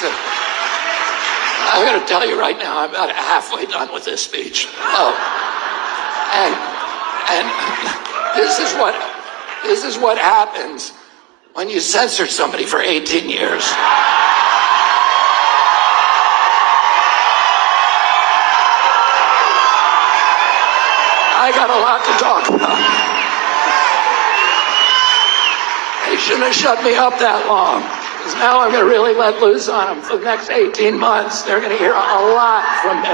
listen, I'm going to tell you right now, I'm about halfway done with this speech. And this is what happens when you censor somebody for 18 years. I got a lot to talk about. They shouldn't have shut me up that long, because now I'm going to really let loose on them for the next 18 months. They're going to hear a lot from me.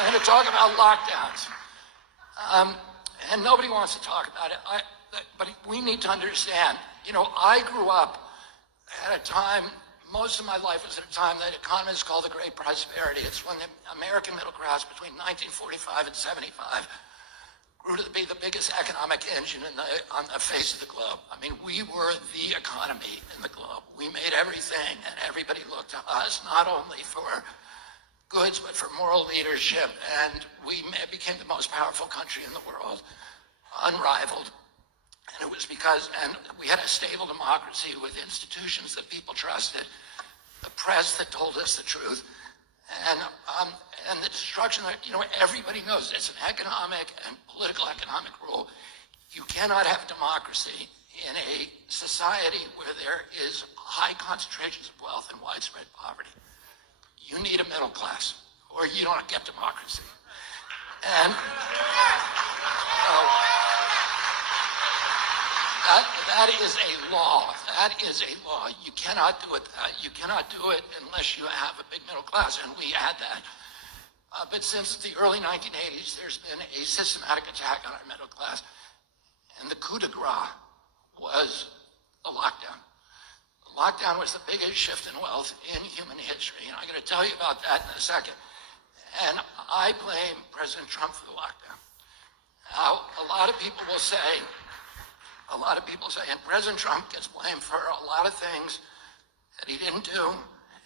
I'm going to talk about lockdowns. And nobody wants to talk about it. But we need to understand, I grew up at a time, most of my life was at a time that economists call the Great Prosperity. It's when the American middle class between 1945 and 75 grew to be the biggest economic engine on the face of the globe. I mean, we were the economy in the globe. We made everything, and everybody looked to us, not only for goods, but for moral leadership. And we became the most powerful country in the world, unrivaled. And it was because, and we had a stable democracy with institutions that people trusted, the press that told us the truth, and the destruction that, everybody knows it's an economic and political economic rule. You cannot have democracy in a society where there is high concentrations of wealth and widespread poverty. You need a middle class, or you don't get democracy. And that is a law. That is a law. You cannot do it. You cannot do it unless you have a big middle class, and we had that. But since the early 1980s, there's been a systematic attack on our middle class, and the coup de grace was the lockdown. The lockdown was the biggest shift in wealth in human history, and I'm going to tell you about that in a second. And I blame President Trump for the lockdown. Now, a lot of people say, and President Trump gets blamed for a lot of things that he didn't do,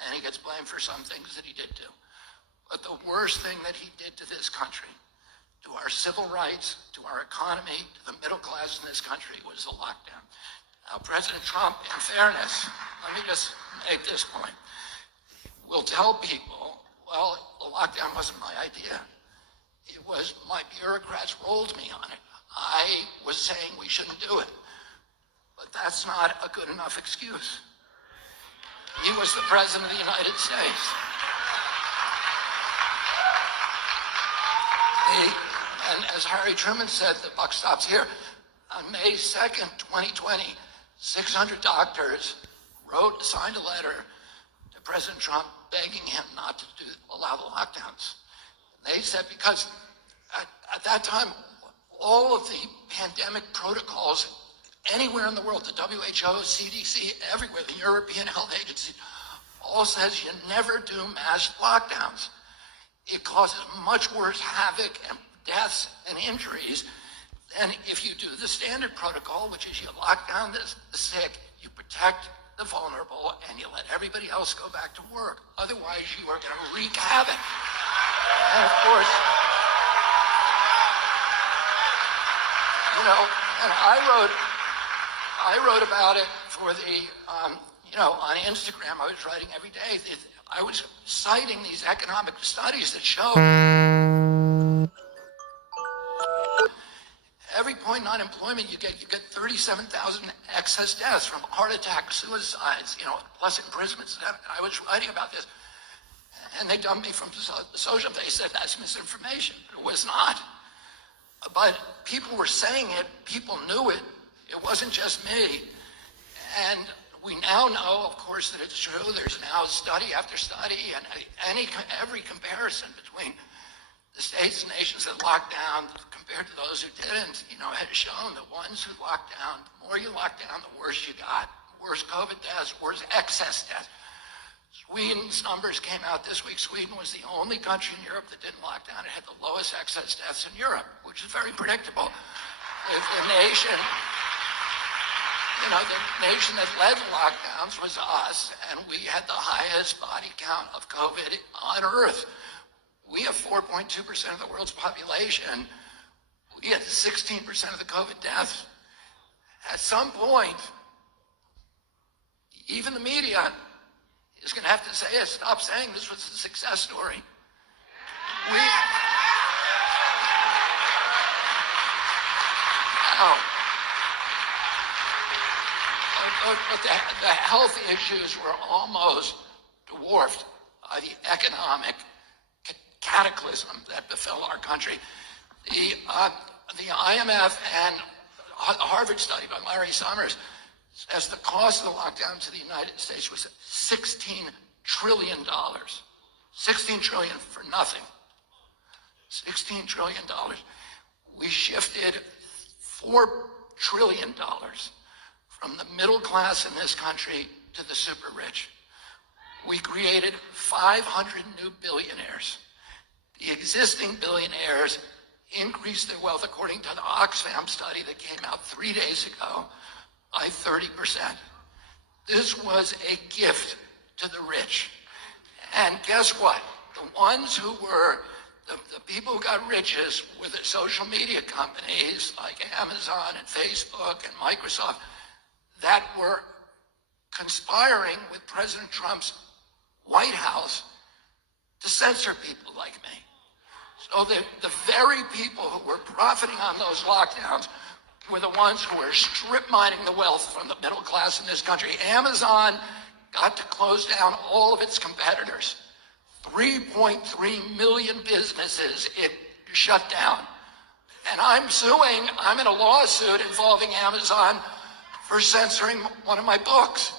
and he gets blamed for some things that he did do. But the worst thing that he did to this country, to our civil rights, to our economy, to the middle class in this country, was the lockdown. Now, President Trump, in fairness, let me just make this point, will tell people, well, the lockdown wasn't my idea. It was my bureaucrats rolled me on it. I was saying we shouldn't do it. But that's not a good enough excuse. He was the President of the United States. And as Harry Truman said, the buck stops here. On May 2nd, 2020, 600 doctors signed a letter to President Trump begging him not to allow the lockdowns. And they said because at that time, all of the pandemic protocols anywhere in the world, the WHO, CDC, everywhere, the European Health Agency, all says you never do mass lockdowns. It causes much worse havoc and deaths and injuries than if you do the standard protocol, which is you lock down the sick, you protect the vulnerable, and you let everybody else go back to work. Otherwise, you are going to wreak havoc. And of course, and I wrote about it for the, on Instagram. I was writing every day. I was citing these economic studies that show every point in unemployment you get 37,000 excess deaths from heart attacks, suicides, plus imprisonments. I was writing about this, and they dumped me from social. They said that's misinformation. It was not. But people were saying it, people knew it, it wasn't just me. And we now know, of course, that it's true. There's now study after study, and every comparison between the states and nations that locked down compared to those who didn't, has shown the ones who locked down, the more you locked down, the worse you got. Worse COVID deaths, worse excess deaths. Sweden's numbers came out this week. Sweden was the only country in Europe that didn't lock down. It had the lowest excess deaths in Europe, which is very predictable. The nation that led the lockdowns was us, and we had the highest body count of COVID on Earth. We have 4.2% of the world's population. We had 16% of the COVID deaths. At some point, even the media is going to have to say, stop saying this was a success story. But the health issues were almost dwarfed by the economic cataclysm that befell our country. The IMF and the Harvard study by Larry Summers says the cost of the lockdown to the United States was $16 trillion. 16 trillion for nothing. $16 trillion. We shifted $4 trillion from the middle class in this country to the super rich. We created 500 new billionaires. The existing billionaires increased their wealth, according to the Oxfam study that came out 3 days ago, by 30%. This was a gift to the rich. And guess what? The ones who were, the people who got riches were the social media companies like Amazon and Facebook and Microsoft that were conspiring with President Trump's White House to censor people like me. So the very people who were profiting on those lockdowns were the ones who were strip mining the wealth from the middle class in this country. Amazon got to close down all of its competitors. 3.3 million businesses it shut down. And I'm in a lawsuit involving Amazon for censoring one of my books.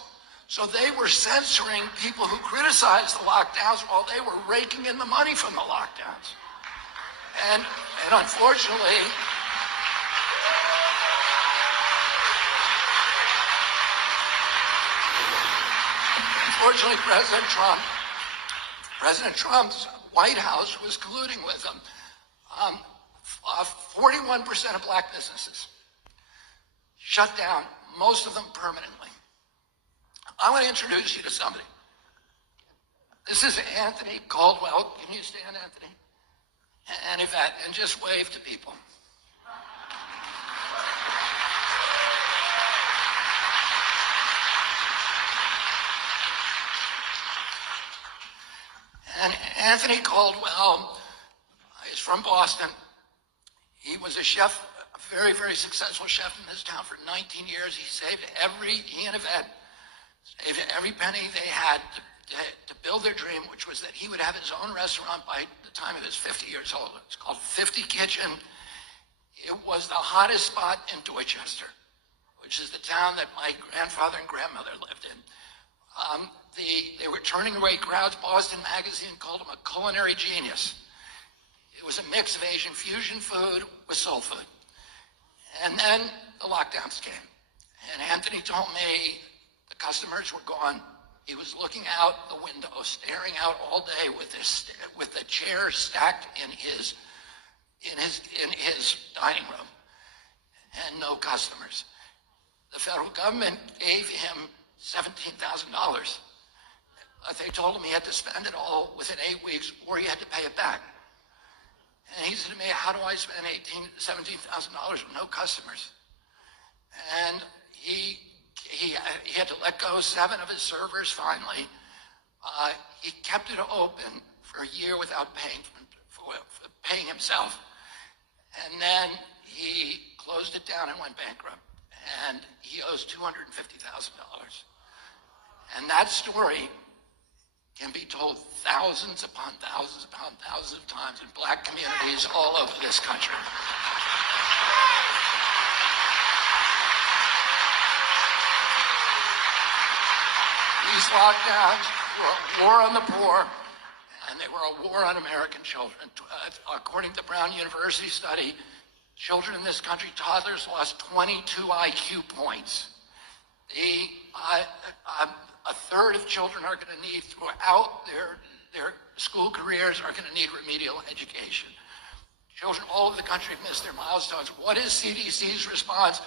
So they were censoring people who criticized the lockdowns while they were raking in the money from the lockdowns. And unfortunately, President Trump's White House was colluding with them. 41% of black businesses shut down, most of them permanently. I want to introduce you to somebody. This is Anthony Caldwell. Can you stand, Anthony? And Yvette, and just wave to people. And Anthony Caldwell is from Boston. He was a chef, a very, very successful chef in this town for 19 years. He and Yvette saved every penny they had to build their dream, which was that he would have his own restaurant by the time he was 50 years old. It's called 50 Kitchen. It was the hottest spot in Dorchester, which is the town that my grandfather and grandmother lived in. They were turning away crowds. Boston Magazine called him a culinary genius. It was a mix of Asian fusion food with soul food. And then the lockdowns came. And Anthony told me the customers were gone. He was looking out the window, staring out all day with the chair stacked in his dining room, and no customers. The federal government gave him $17,000. They told him he had to spend it all within 8 weeks, or he had to pay it back. And he said to me, "How do I spend $17,000 with no customers?" And he had to let go 7 of his servers finally. He kept it open for a year without paying himself. And then he closed it down and went bankrupt. And he owes $250,000. And that story can be told thousands upon thousands upon thousands of times in black communities all over this country. These lockdowns were a war on the poor, and they were a war on American children. According to the Brown University study, children in this country, toddlers, lost 22 IQ points. A third of children are going to need, throughout their school careers, are going to need remedial education. Children all over the country have missed their milestones. What is CDC's response?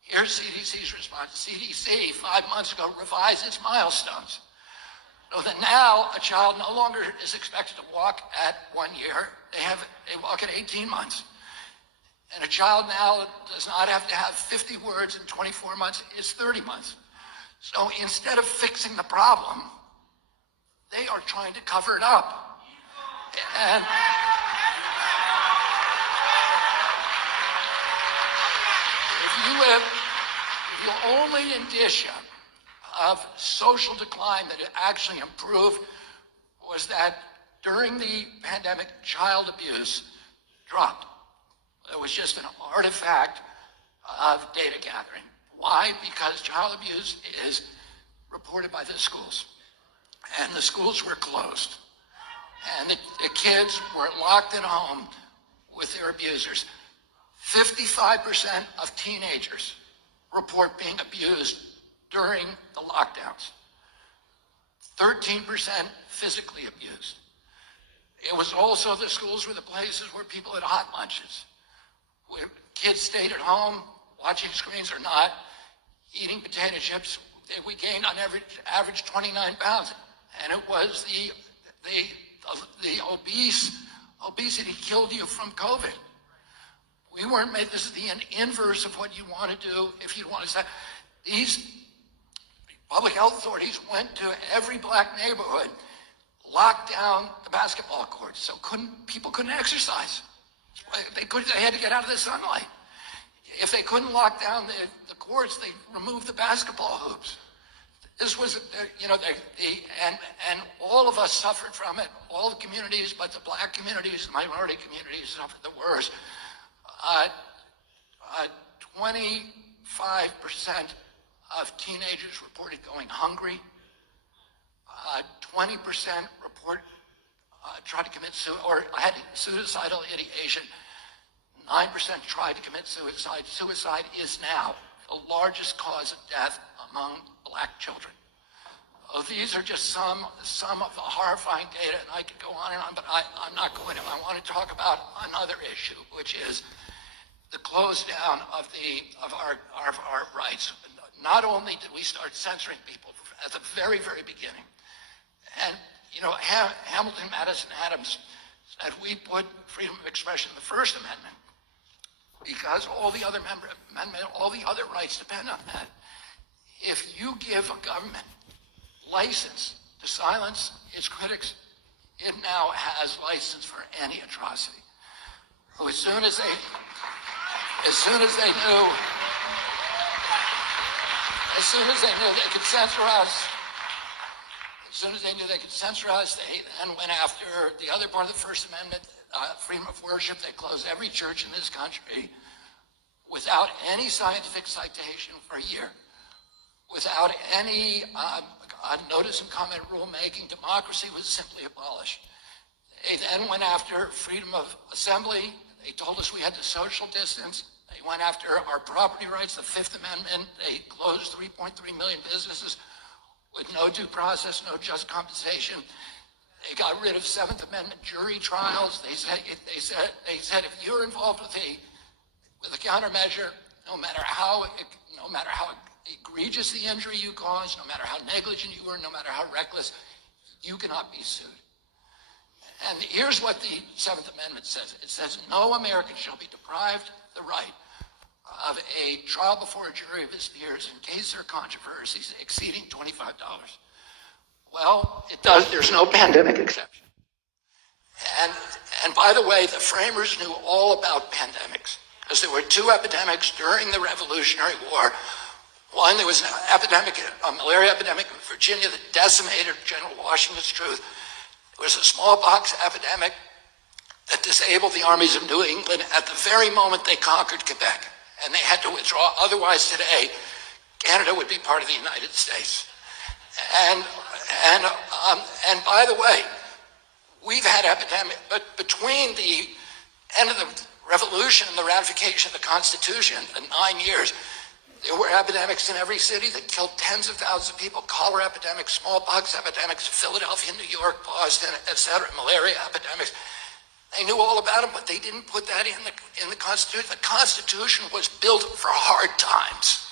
Here's CDC's response. CDC, 5 months ago, revised its milestones. So that now a child no longer is expected to walk at 1 year. They walk at 18 months. And a child now does not have to have 50 words in 24 months, it's 30 months. So instead of fixing the problem, they are trying to cover it up. And the only indicia of social decline that it actually improved was that during the pandemic, child abuse dropped. It was just an artifact of data gathering. Why? Because child abuse is reported by the schools. And the schools were closed. And the kids were locked at home with their abusers. 55% of teenagers report being abused during the lockdowns. 13% physically abused. It was also the schools were the places where people had hot lunches, where kids stayed at home, watching screens or not, eating potato chips. We gained on average 29 pounds. And it was the obesity killed you from COVID. We weren't made, this is the inverse of what you want to do if you want to say. These public health authorities went to every black neighborhood, locked down the basketball courts, so people couldn't exercise. They had to get out of the sunlight. If they couldn't lock down the courts, they removed the basketball hoops. This was, and all of us suffered from it. All the communities, but the black communities, the minority communities suffered the worst. 25% of teenagers reported going hungry. 20% report tried to commit suicide or had suicidal ideation. 9% tried to commit suicide. Suicide is now the largest cause of death among black children. Oh, these are just some of the horrifying data, and I could go on and on, but I'm not going to. I want to talk about another issue, which is the close down of our rights. Not only did we start censoring people at the very, very beginning, and Hamilton, Madison, Adams said we put freedom of expression in the First Amendment because all the other all the other rights depend on that. If you give a government license to silence its critics, it now has license for any atrocity. So as soon as they knew they could censor us, they then went after the other part of the First Amendment, freedom of worship. They closed every church in this country without any scientific citation for a year, without any notice and comment rulemaking. Democracy was simply abolished. They then went after freedom of assembly. They told us we had to social distance. They went after our property rights, the Fifth Amendment. They closed 3.3 million businesses with no due process, no just compensation. They got rid of Seventh Amendment jury trials. They said if you're involved with a countermeasure, no matter how egregious the injury you caused, no matter how negligent you were, no matter how reckless, you cannot be sued. And here's what the Seventh Amendment says. It says, no American shall be deprived the right of a trial before a jury of his peers in case there are controversies exceeding $25. Well, it does. There's no pandemic exception. And by the way, the framers knew all about pandemics because there were two epidemics during the Revolutionary War. One, there was an epidemic, a malaria epidemic in Virginia that decimated General Washington's troops. There was a smallpox epidemic that disabled the armies of New England at the very moment they conquered Quebec, and they had to withdraw. Otherwise, today, Canada would be part of the United States. And by the way, we've had epidemic, but between the end of the Revolution and the ratification of the Constitution, the 9 years, there were epidemics in every city that killed tens of thousands of people. Cholera epidemics, smallpox epidemics, Philadelphia, New York, Boston, etc., malaria epidemics. They knew all about them, but they didn't put that in the Constitution. The Constitution was built for hard times.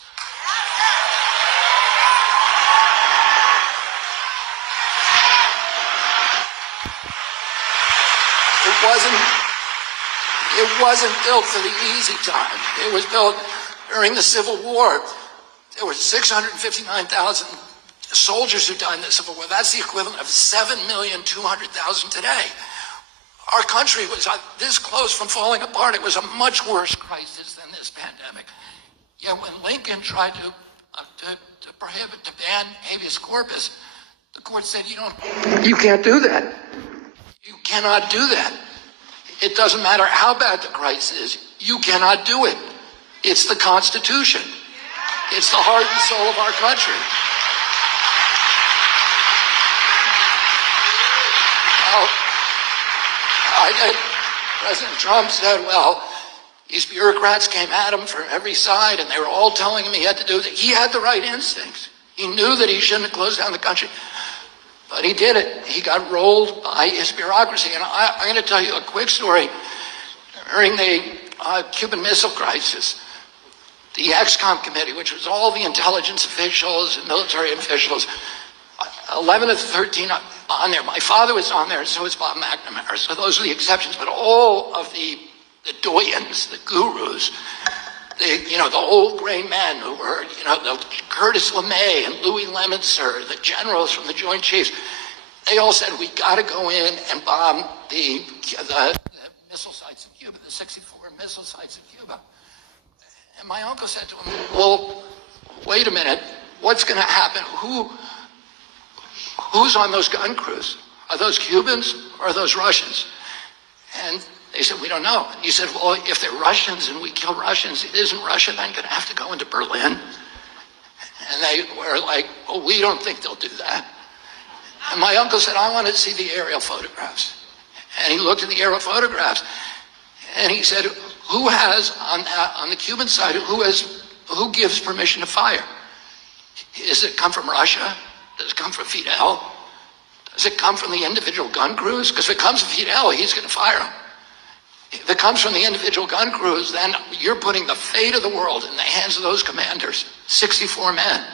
It wasn't built for the easy time. It was built during the Civil War. There were 659,000 soldiers who died in the Civil War. That's the equivalent of 7,200,000 today. Our country was this close from falling apart. It was a much worse crisis than this pandemic. Yet when Lincoln tried to ban habeas corpus, the court said, you can't do that. You cannot do that. It doesn't matter how bad the crisis is. You cannot do it. It's the Constitution. It's the heart and soul of our country. Well, President Trump said, well, these bureaucrats came at him from every side, and they were all telling him he had to do it. He had the right instincts. He knew that he shouldn't have closed down the country, but he did it. He got rolled by his bureaucracy. And I'm going to tell you a quick story. During the Cuban Missile Crisis, the ExComm committee, which was all the intelligence officials and military officials, 11 of the 13 on there. My father was on there, and so was Bob McNamara. So those are the exceptions. But all of the doyens, the gurus, the old gray men who were, the Curtis LeMay and Louis Lemonster, the generals from the Joint Chiefs, they all said, we got to go in and bomb the missile sites in Cuba, the 64 missile sites in Cuba. And my uncle said to him, well, wait a minute, what's going to happen? Who's on those gun crews? Are those Cubans or are those Russians? And they said, we don't know. And he said, well, if they're Russians and we kill Russians, isn't Russia then going to have to go into Berlin? And they were like, well, we don't think they'll do that. And my uncle said, I want to see the aerial photographs. And he looked at the aerial photographs, and he said, who has, on the Cuban side, who gives permission to fire? Does it come from Russia? Does it come from Fidel? Does it come from the individual gun crews? Because if it comes from Fidel, he's going to fire them. If it comes from the individual gun crews, then you're putting the fate of the world in the hands of those commanders, 64 men.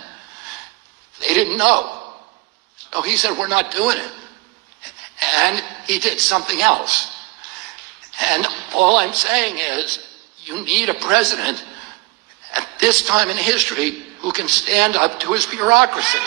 They didn't know. So he said, we're not doing it. And he did something else. And all I'm saying is, you need a president at this time in history who can stand up to his bureaucracy.